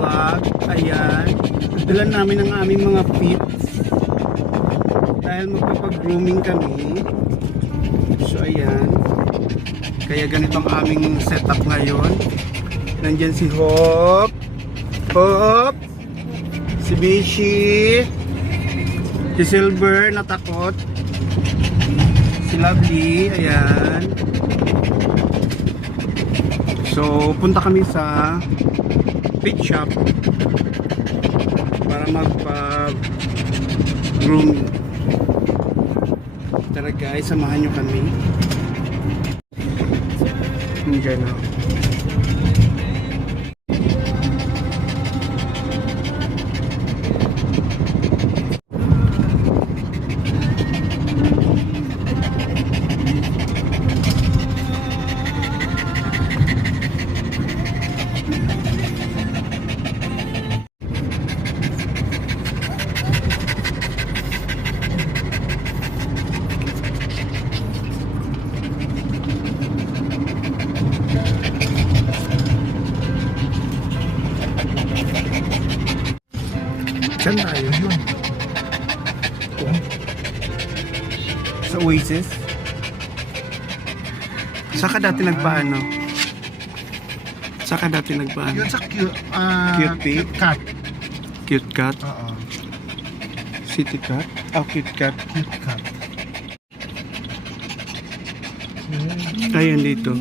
vlog. Ayan. Dala namin ang aming mga pits. Dahil magpapag-grooming kami. So ayan. Kaya ganito ang aming setup ngayon. Nandyan si Hop. Hop. Si Bishi. Si Silver natakot. Si Lovely. Ayan. So punta kami sa pit shop para magpa-groom. Tara guys, samahan nyo kami. Diyan na. Saan tayo yun? Sa Oasis? Saka dati nagpaano? Saka dati nagpaano? Yun sa cute Cute cat. Cute cat? Oo. City cat? Ah, cute cat. Cute cat. Ayan dito.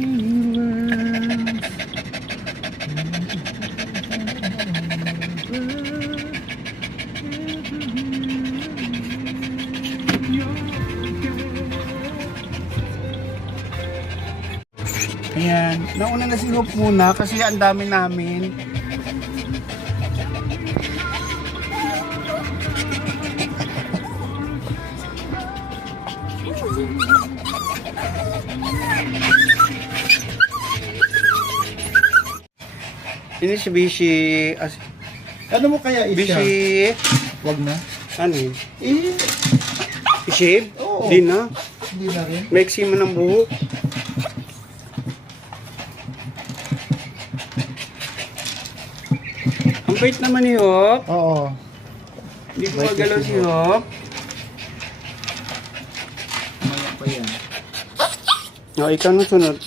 Ayan. Nauna na si Hope muna kasi ang dami namin. Ini si Bishi. Ano mo kaya isya? Bishi. Wag na. Ano yun? Eh, I-shave? Oo. Di na. hindi na rin. Maiksi mo ng buhok. Ang bait naman ni Hop. Oo. Hindi ko magalaw si Hop. Maya pa yan. O, ikaw nung sunod.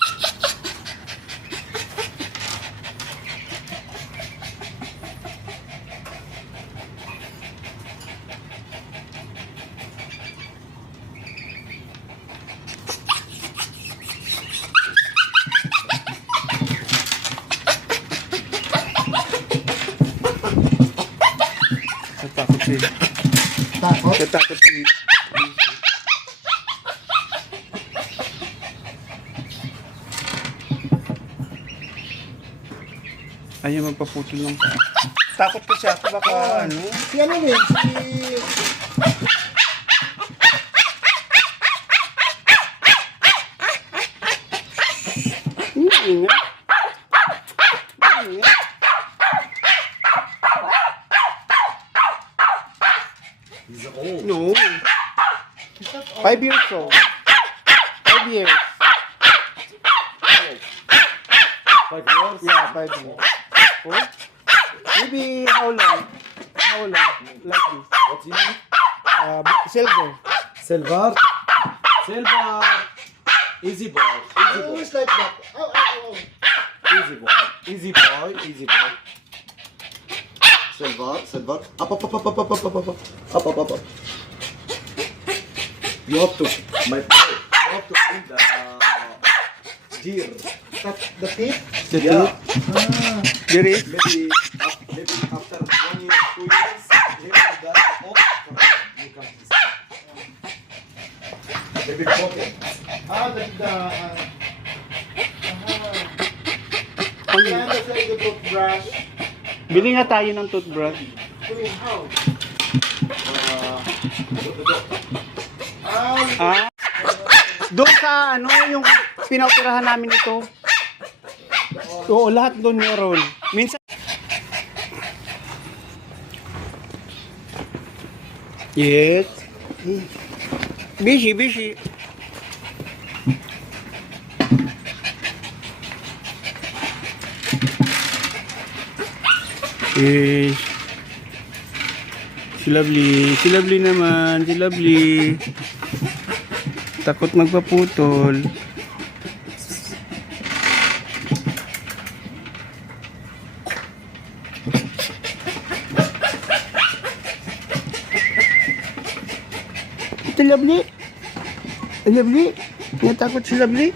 Natakot si... Takot? Natakot si... Ayaw magpaputol lang. Takot kasi ako baka ano. Si ano rin? Hindi nga. Hindi nga. He's old. No. 5 years old. 5 years. 5 years? Yeah, 5 years. Oh? Maybe how long? How long? Like this. What's your name? Silver. Silver. Silver. Easy boy. Easy boy. Always like that. Oh. Easy boy. Easy boy. Easy boy. Silver. Silver. Up. You have to, my boy. You have to clean the deer. The tip? The Yeah. There is. Maybe after 1 year, 2 years, here and there, you can maybe pocket. That's like the toothbrush. Bili nga tayo ng toothbrush. How? Ah? Doon sa ano, yung pinaoperahan namin ito. Oo, lahat doon meron. Minsan... Yes. Busy. Eh, si Lovely naman, si Lovely. Takot magpaputol. Ito Lovely. Lovely. Natakot si Lovely.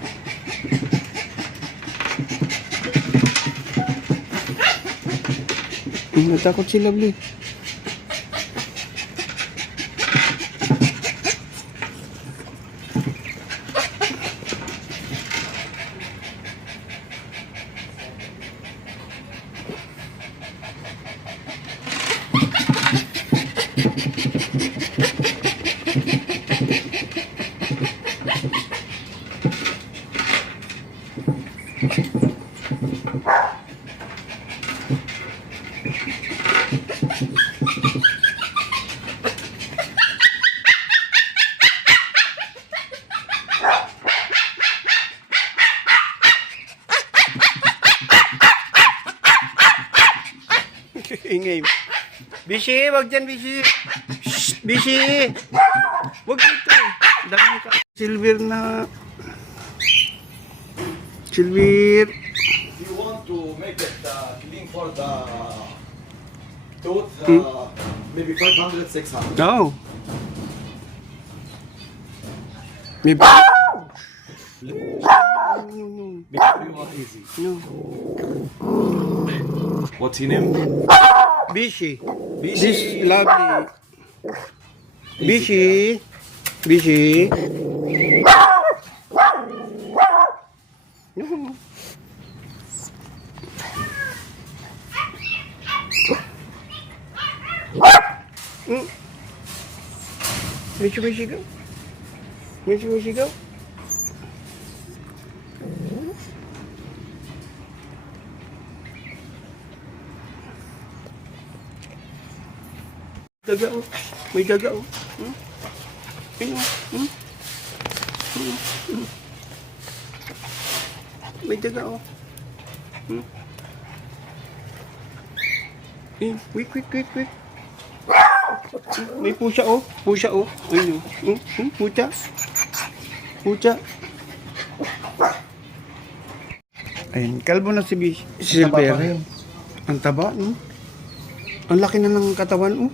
Natakot si Lovely. Ingay. Bishi, wag dyan, Bishi. Shh, Bishi. Wag dito. Dami ka. Silver na. Silver. You want to make it clean for the tooth, maybe 500, 600. No. May Before you want easy. No. What's your name? Bishi. Bishi. This Lovely. Bishi. Bishi. No. Bishi go. Bishi go. Daga oh. May daga oh. Ayun oh. May daga oh. Wait. May pusa oh. Pusa oh. Ayun oh. Pusa. Pusa. Ayun, kalbo na si Silver. Ang taba, no? Ang laki na ng katawan, oh.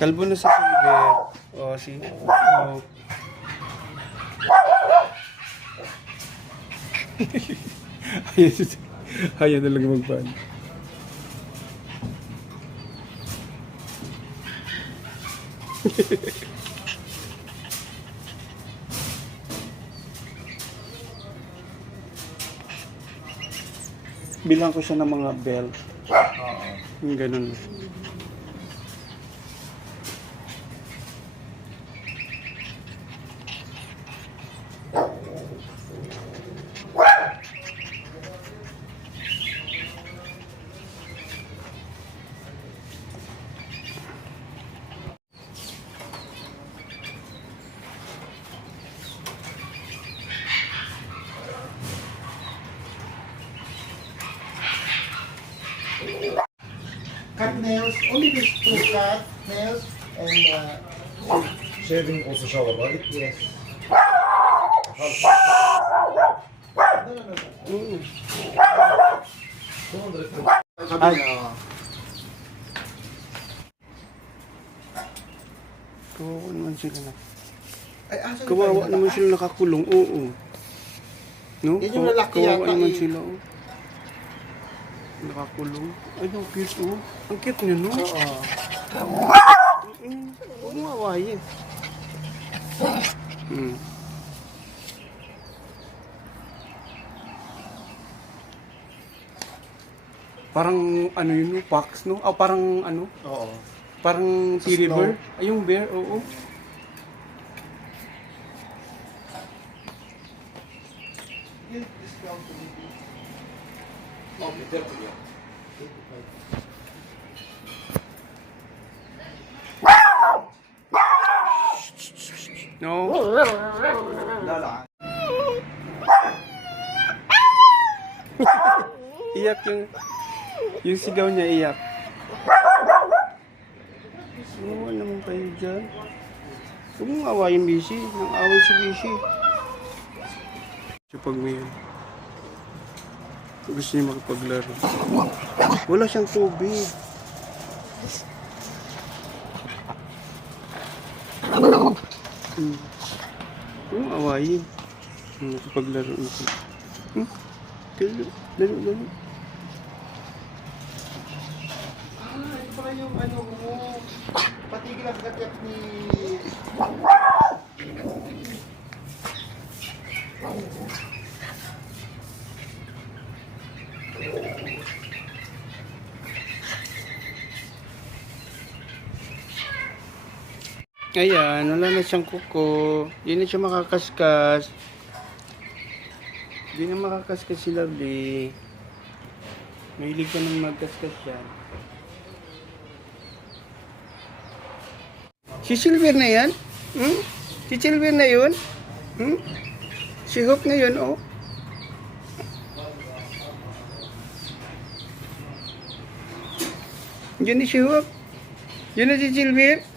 Kalbo na si Silver. Oh, si... Oh. Ayaw talaga magpaan. Bilang ko siya ng mga bell. Yung ganun. Cut nails, only these two cut nails and Shaving also shower, right? yes. No. 200. Sabi Kawawa naman sila na. ay, asa Kawawa naman sila nakakulong. Oo. No? Yan yung lalaki Kawawa yata naman eh. sila. Oh. Nakakulong. Ay, ang cute oh. Ang cute niya, no? Oo. Huwag mo awayin. Parang ano yun, no? Fox, no? Parang ano? Oo. Parang teddy Snow. bear. Ay, yung bear, oo. Okay, 30, yeah. No? Lala. Iyak yung... Yung sigaw niya iyak. Oo naman kayo dyan. Huwag mong awayin Bishi. Nang away si Bishi. So pag may gusto niya makipaglaro. Wala siyang tubig. Huwag mong awayin. Makipaglaro ito. Laro. Ito pala yung ano mo. Patigil ang gatyak ni... Ayan, wala na siyang kuko. Hindi na siya makakaskas. Hindi na makakaskas si Lovely. Mahilig ka nang magkaskas yan. Si Silver na yan? Hmm? Si Silver na yun? Hmm? Si Hope na yun, oh. Yun na si Hope. Yun na si Silver.